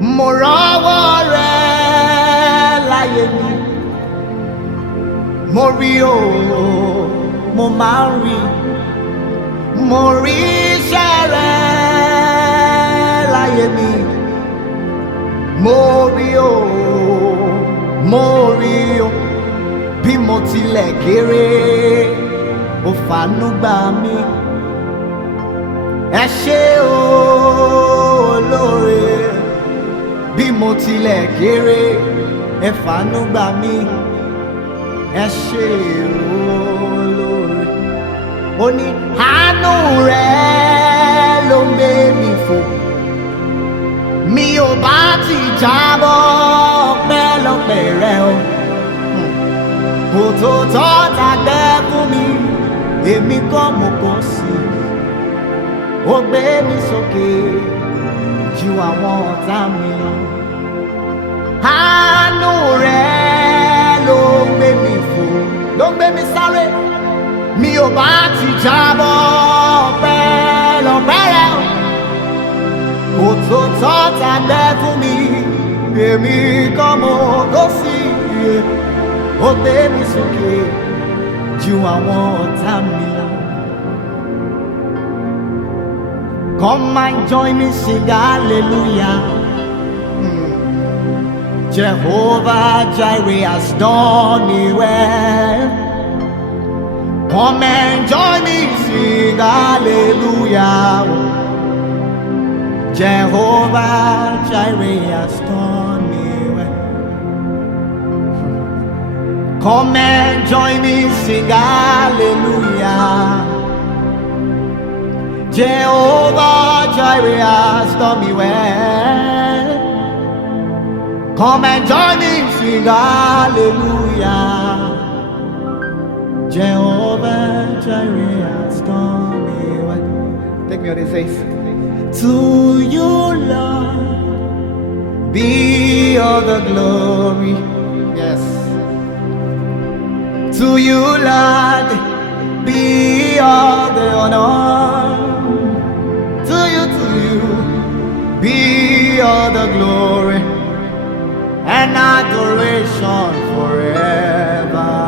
mo rọ́wọ́ rẹ láyé mi, mo rí o, mo máa ń rí, mo rí iṣẹ́ rẹ láyé mi, mo rí o, mo rí o, bí mo tilẹ̀ kéré ó fàánú gbà mí. Ẹ ṣé o olóore, bí mo tilẹ̀ kéré ẹ fàánú gbà mí. Ẹ ṣé o olóore, ó ní àánú rẹ ló ń gbé mi fò, mi ò bá ti jábọ́ ọpẹ́lọpẹ́ rẹ o. Kò tó tọ́ tàgbẹ́ fún mi, èmi kọ́ mo kọ́ sí i. Ó gbé mi sókè ju àwọn ọ̀tá mi lọ. Àánú rẹ̀ ló ń gbé mi fò, ló ń gbé mi sáré. Mi ò bá ti jábọ́ ọpẹ́lọpẹ́ rẹ o. Kò tó tọ́ tàgbẹ́ fún mi, èmi kọ́ mo kọ́ sí i. Ó gbé mi sókè ju àwọn ọ̀tá mi lọ. Come and join me, sing hallelujah. Jehovah Jireh has done me well. Come and join me, sing hallelujah. Jehovah Jireh has done me well. Come and join me, sing hallelujah. Jehovah Jireh has done me well. Come and join me, sing hallelujah. Jehovah Jireh has done me well. Take me on his face. To you, Lord, be all the glory. Yes. To you, Lord, be all the honor. To you, be all the glory and adoration forever.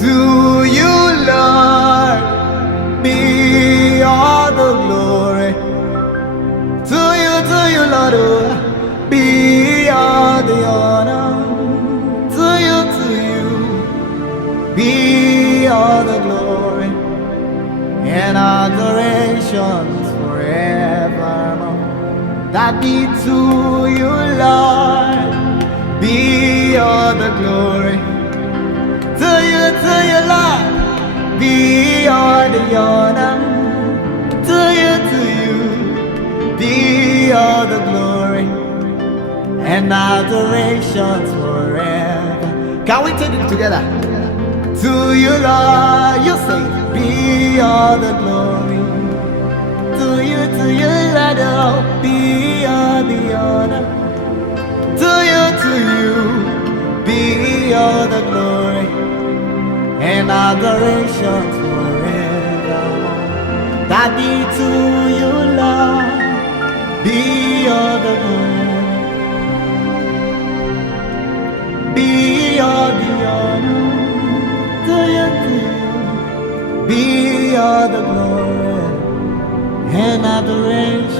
To you, Lord, be all the glory. To you, Lord, be all the honor. To you, be all the glory and adorations forevermore. That be to you, Lord, be all the glory. To you, Lord, be all the honor. To you, be all the glory and adorations forever. Can we take it together? To you, Lord, you say, be all the glory. To you, Lord, oh, be all the honor. To you, be all the glory and adoration forevermore. That be to you, Lord, be all the glory, be all the honor. To you, be all the glory and adoration.